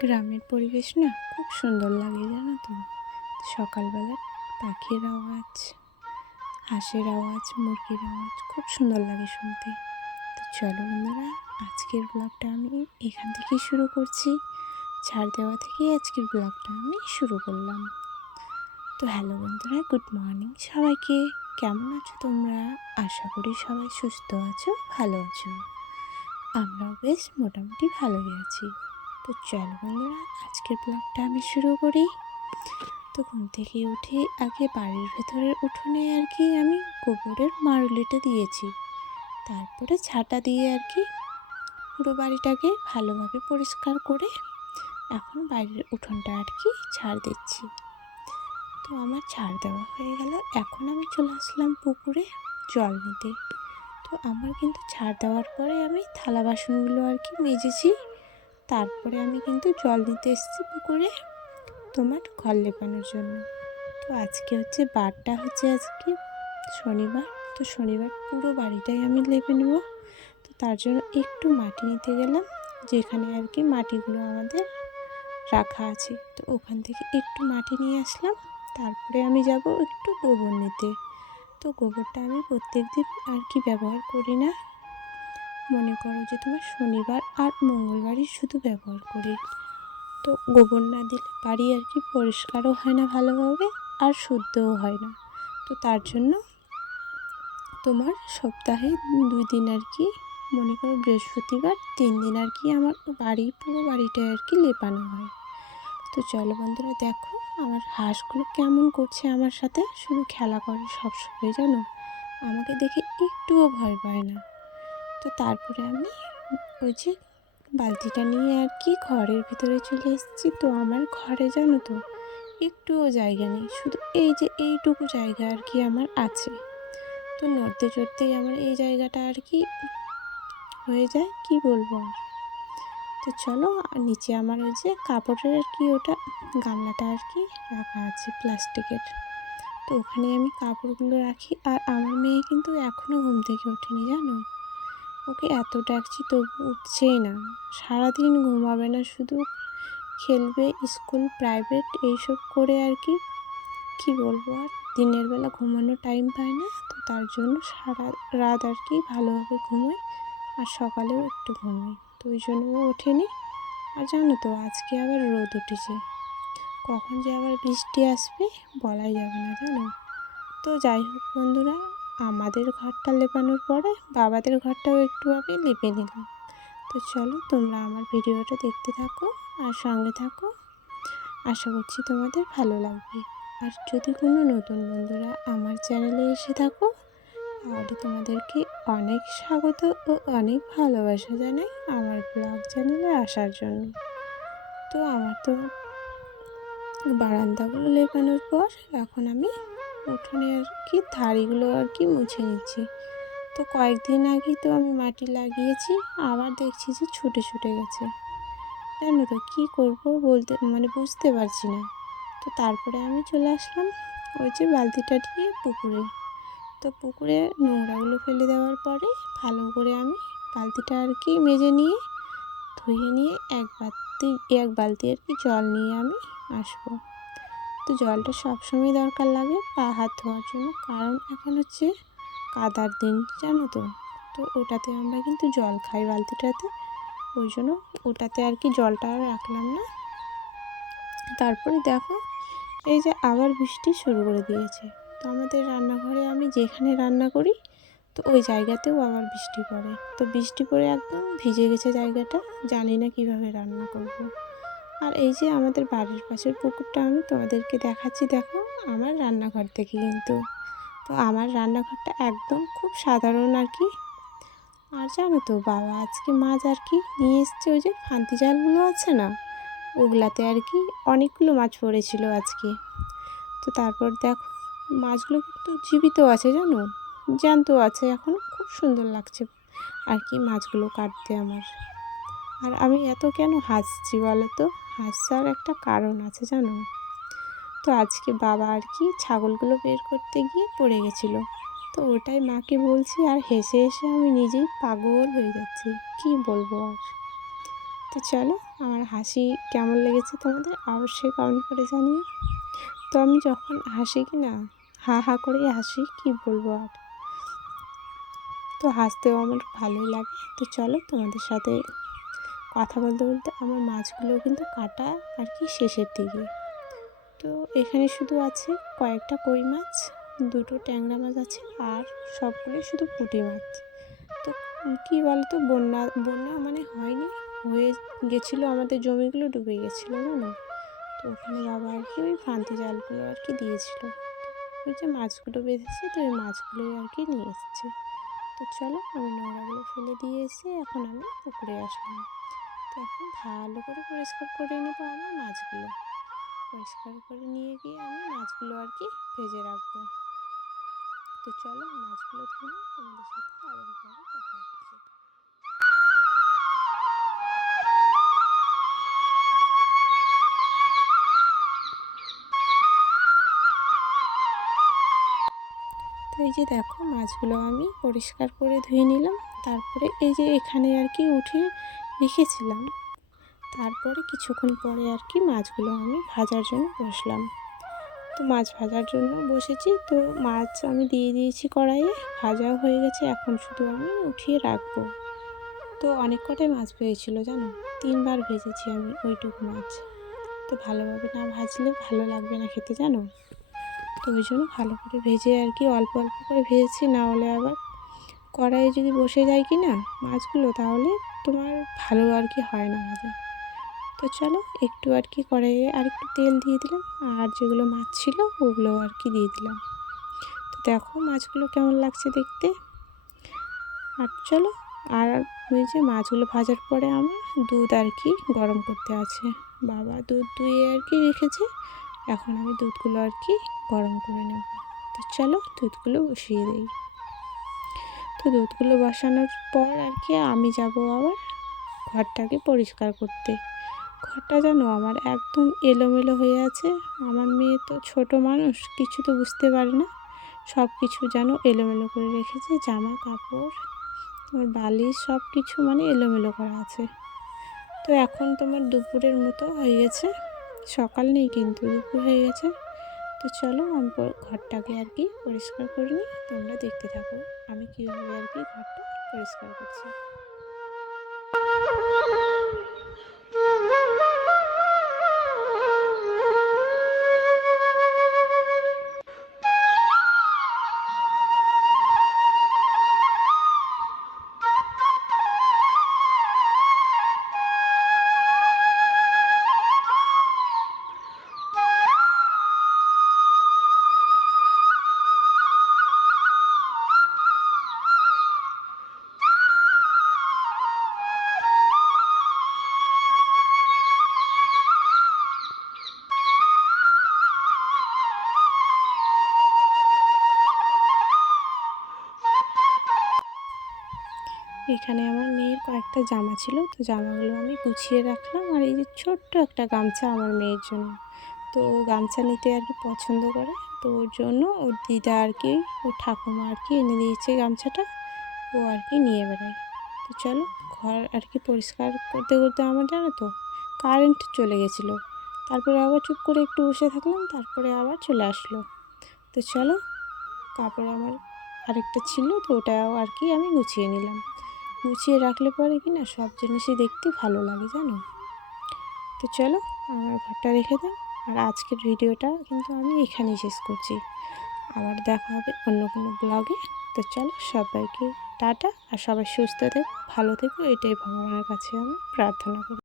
গ্রামের পরিবেশ না খুব সুন্দর লাগে জানো তো। সকালবেলা পাখির আওয়াজ, হাঁসের আওয়াজ, মুরগির আওয়াজ খুব সুন্দর লাগে শুনতে। তো চলো বন্ধুরা, আজকের ব্লগটা আমি এখান থেকেই শুরু করছি। ছাড় দেওয়া থেকে আজকের ব্লগটা আমি শুরু করলাম। তো হ্যালো বন্ধুরা, গুড মর্নিং সবাইকে। কেমন আছো তোমরা? আশা করি সবাই সুস্থ আছো, ভালো আছো। আমরাও বেশ মোটামুটি ভালোই আছি। তো চলো বন্ধুরা, আজকের ব্লগটা আমি শুরু করি। তো ঘুম থেকে উঠে আগে বাড়ির ভেতরের উঠোনে আমি গোবরের মারুলিটা দিয়েছি। তারপরে ছাটা দিয়ে পুরো বাড়িটাকে ভালোভাবে পরিষ্কার করে এখন বাইরের উঠোনটা ছাড় দিচ্ছি। তো আমার ছাড় দেওয়া হয়ে গেল। এখন আমি চলে আসলাম পুকুরে জল নিতে। তো আমার কিন্তু ছাড় দেওয়ার পরে আমি থালা বাসনগুলো মেজেছি। তারপরে আমি কিন্তু জল নিতে এসেছি পুকুরে তোমার ঘর লেপানোর জন্য। তো আজকে বারটা আজকে শনিবার। তো শনিবার পুরো বাড়িটাই আমি লেপে নেব। তো তার জন্য একটু মাটি নিতে গেলাম, যেখানে মাটিগুলো আমাদের রাখা আছে। তো ওখান থেকে একটু মাটি নিয়ে আসলাম। তারপরে আমি যাব একটু গোবর নিতে। তো গোবরটা আমি প্রত্যেক দিন ব্যবহার করি না, মনে করো যে তোমার শনিবার আর মঙ্গলবারই শুধু ব্যবহার করি। তো গোবর না দিলে বাড়ি পরিষ্কারও হয় না ভালোভাবে, আর শুদ্ধও হয় না। তো তার জন্য তোমার সপ্তাহে 2 দিন মনে করো বৃহস্পতিবার 3 দিন আমার পুরো বাড়িটা লেপানো হয়। তো চলো বন্ধুরা, দেখো আমার হাঁসগুলো কেমন করছে আমার সাথে, শুধু খেলা করে সবসময় জানো, আমাকে দেখে একটুও ভয় পায় না। তো তারপরে আমি বালতিটা নিয়ে ঘরের ভিতরে চলে এসেছি। তো আমার ঘরে জানো তো একটুও জায়গা নেই, শুধু এইটুকু জায়গা আমার আছে। তো নড়তে চড়তেই আমার এই জায়গাটা হয়ে যায়, কি বলবো আর। তো চলো, নিচে আমার কাপড়ের ওটা গামলাটা রাখা আছে প্লাস্টিকের। তো ওখানে আমি কাপড়গুলো রাখি। আর আমার মেয়ে কিন্তু এখনও ঘুম থেকে ওঠেনি জানো। ওকে এত ডাকছি তবু উঠছেই না। সারাদিন ঘুমাবে না, শুধু খেলবে, স্কুল প্রাইভেট এইসব করে কি বলবো আর। দিনের বেলা ঘুমানোর টাইম পায় না। তো তার জন্য সারা রাত ভালোভাবে ঘুমোয়, আর সকালেও একটু ঘুমোয়। তো ওই জন্য ও ওঠেনি। আর জানো তো আজকে আবার রোদ উঠেছে, কখন যে আবার বৃষ্টি আসবে বলাই যাবে না জানো। তো যাই হোক বন্ধুরা, আমাদের ঘরটা লেপানোর পরে বাবাদের ঘরটাও একটু আমি লেপে নিলাম। তো চলো, তোমরা আমার ভিডিওটা দেখতে থাকো আর সঙ্গে থাকো। আশা করছি তোমাদের ভালো লাগবে। আর যদি কোনো নতুন বন্ধুরা আমার চ্যানেলে এসে থাকো, তাহলে তোমাদেরকে অনেক স্বাগত ও অনেক ভালোবাসা জানাই আমার ব্লগ চ্যানেলে আসার জন্য। তো আমার তো বারান্দাগুলো লেপানোর পর এখন আমি উঠোনে ধাড়িগুলো মুছে নিচ্ছি। তো কয়েকদিন আগেই তো আমি মাটি লাগিয়েছি, আবার দেখছি যে ছুটে ছুটে গেছে জানো তো। কী করবো বুঝতে পারছি না। তো তারপরে আমি চলে আসলাম বালতিটা নিয়ে পুকুরে। তো পুকুরে নোংরাগুলো ফেলে দেওয়ার পরে ভালো করে আমি বালতিটা মেজে নিয়ে ধুয়ে নিয়ে এক বালতি জল নিয়ে আমি আসবো। তো জলটা সবসময় দরকার লাগে পা হাত ধোয়ার জন্য, কারণ এখন কাদার দিন জানো তো। তো ওটাতে আমরা কিন্তু জল খাই বালতিটাতে, ওই জন্য ওটাতে জলটা আর রাখলাম না। তারপরে দেখো আবার বৃষ্টি শুরু করে দিয়েছে। তো আমাদের রান্নাঘরে আমি যেখানে রান্না করি, তো ওই জায়গাতেও আবার বৃষ্টি পড়ে। তো বৃষ্টি পড়ে একদম ভিজে গেছে জায়গাটা, জানি না কিভাবে রান্না করব। আর আমাদের বাড়ির পাশের পুকুরটা আমি তোমাদেরকে দেখাচ্ছি, দেখো আমার রান্নাঘর থেকে কিন্তু। তো আমার রান্নাঘরটা একদম খুব সাধারণ আর জানো তো, বাবা আজকে মাছ নিয়ে এসছে, ফান্তি জালগুলো আছে না, ওগুলাতে অনেকগুলো মাছ পড়েছিল আজকে। তো তারপর দেখো মাছগুলো কিন্তু জীবিত আছে জানো, জ্যান্ত আছে এখনও, খুব সুন্দর লাগছে মাছগুলো কাটতে আমার। আর আমি এত কেন হাসছি বলো তো? হাসার একটা কারণ আছে জানো। তো আজকে বাবা ছাগলগুলো বের করতে গিয়ে পড়ে গেছিলো। তো ওটাই মাকে বলছি, আর হেসে হেসে আমি নিজেই পাগল হয়ে যাচ্ছি, কি বলবো আর। তো চলো, আমার হাসি কেমন লেগেছে তোমাদের অবশ্যই কমেন্ট করে জানিও। তো আমি যখন হাসি কি না, হা হা করেই হাসি, কি বলবো আর। তো হাসতেও আমার ভালোই লাগে। তো চলো, তোমাদের সাথে কথা বলতে বলতে আমার মাছগুলো কিন্তু কাটা আর কি শেষের দিকে। তো এখানে শুধু আছে কয়েকটা কই মাছ, দুটো ট্যাংরা মাছ আছে, আর সবগুলোই শুধু পুঁটি মাছ। তো কী বলতো, বন্যা বন্যা মানে হয়নি, হয়ে গেছিলো, আমাদের জমিগুলো ডুবে গেছিলো জানো। তো ওখানে বাবা আর কি ওই ফান্তি জালগুলো আর কি দিয়েছিলো, ওই যে মাছগুলো বেঁধেছে, তো ওই মাছগুলোই আর কি নিয়ে এসছে। তো চলো, আমি নোংরাগুলো ফেলে দিয়ে এসে এখন আমি পুকুরে আসলাম। তো এখন ভালো করে পরিষ্কার করে নেবো আমার মাছগুলো। পরিষ্কার করে নিয়ে গিয়ে আমি মাছগুলো আর কি ভেজে রাখবো। তো চলো, মাছগুলো ধুয়ে তোমাদের সাথে আবার পরে কথা হচ্ছে। তো এই যে দেখো, মাছগুলো আমি পরিষ্কার করে ধুয়ে নিলাম। তারপরে এই যে এখানে আর কি উঠিয়ে রেখেছিলাম। তারপরে কিছুক্ষণ পরে আর কি মাছগুলো আমি ভাজার জন্য বসলাম। তো মাছ ভাজার জন্য বসেছি, তো মাছ আমি দিয়ে দিয়েছি কড়াইয়ে, ভাজাও হয়ে গেছে, এখন শুধু আমি উঠিয়ে রাখবো। তো অনেক কটাই মাছ পেয়েছিল জানো, 3বার ভেজেছি আমি ওইটুকু মাছ। তো ভালোভাবে না ভাজলে ভালো লাগবে না খেতে জানো। তো ওই জন্য ভালো করে ভেজে আর কি অল্প অল্প করে ভেজেছি, না হলে আবার কড়াইয়ে যদি বসে যায় কি না মাছগুলো, তাহলে তোমার ভালো আর কি হয় না ভাজা। তো চলো, একটু আর কি কড়াইয়ে আর একটু তেল দিয়ে দিলাম, আর যেগুলো মাছ ছিল ওগুলো আর কি দিয়ে দিলাম। তো দেখো মাছগুলো কেমন লাগছে দেখতে। আর চলো, আর ওই যে মাছগুলো ভাজার পরে আমার দুধ আর কি গরম করতে আছে, বাবা দুধ দুইয়ে আর কি রেখেছে, এখন আমি দুধগুলো আর কি গরম করে নেব। তো চলো, দুধগুলো বসিয়ে দিই। তো দুধগুলো বসানোর পর আর কি আমি যাব আবার ঘরটাকে পরিষ্কার করতে। ঘরটা যেন আমার একদম এলোমেলো হয়ে আছে। আমার মেয়ে তো ছোট মানুষ, কিছু তো বুঝতে পারে না, সব কিছু যেন এলোমেলো করে রেখেছে, জামা কাপড়, তোমার বালিশ, সব কিছু মানে এলোমেলো করা আছে। তো এখন তোমার দুপুরের মতো হয়ে গেছে, সকাল নেই কিন্তু দুপুর হয়ে গেছে। তো চলো, আমি ঘরটাকে আর কি পরিষ্কার করে নিই, তোমরা দেখতে থাকো আমি কীভাবে আর কি ঘরটা পরিষ্কার করছি। এখানে আমার মেয়ের কয়েকটা জামা ছিল, তো জামাগুলো আমি গুছিয়ে রাখলাম, আর এই যে ছোট্ট একটা গামছা আমার মেয়ের জন্য। তো ও গামছা নিতে আর কি পছন্দ করে, তো ওর জন্য ওর দিদা আর কি, ওর ঠাকুমা আর কি এনে দিয়েছে গামছাটা, ও আর কি নিয়ে বেড়ায়। তো চলো, ঘর আর কি পরিষ্কার করতে করতে আমার জানো তো কারেন্ট চলে গেছিলো। তারপরে আবার চুপ করে একটু বসে থাকলাম, তারপরে আবার চলে আসলো। তো চলো, কাপড় আমার আরেকটা ছিল, তো ওটাও আর কি আমি গুছিয়ে নিলাম। গুছিয়ে রাখলে পরে কি না সব জিনিসই দেখতে ভালো লাগে জানো। তো চলো, আমার ঘরটা রেখে দাও। আর আজকের ভিডিওটা কিন্তু আমি এখানেই শেষ করছি, আবার দেখা হবে অন্য কোনো ব্লগে। তো চলো, সবাইকে টাটা, আর সবাই সুস্থ থেকো, ভালো থেকো, এটাই ভগবানের কাছে আমি প্রার্থনা করি।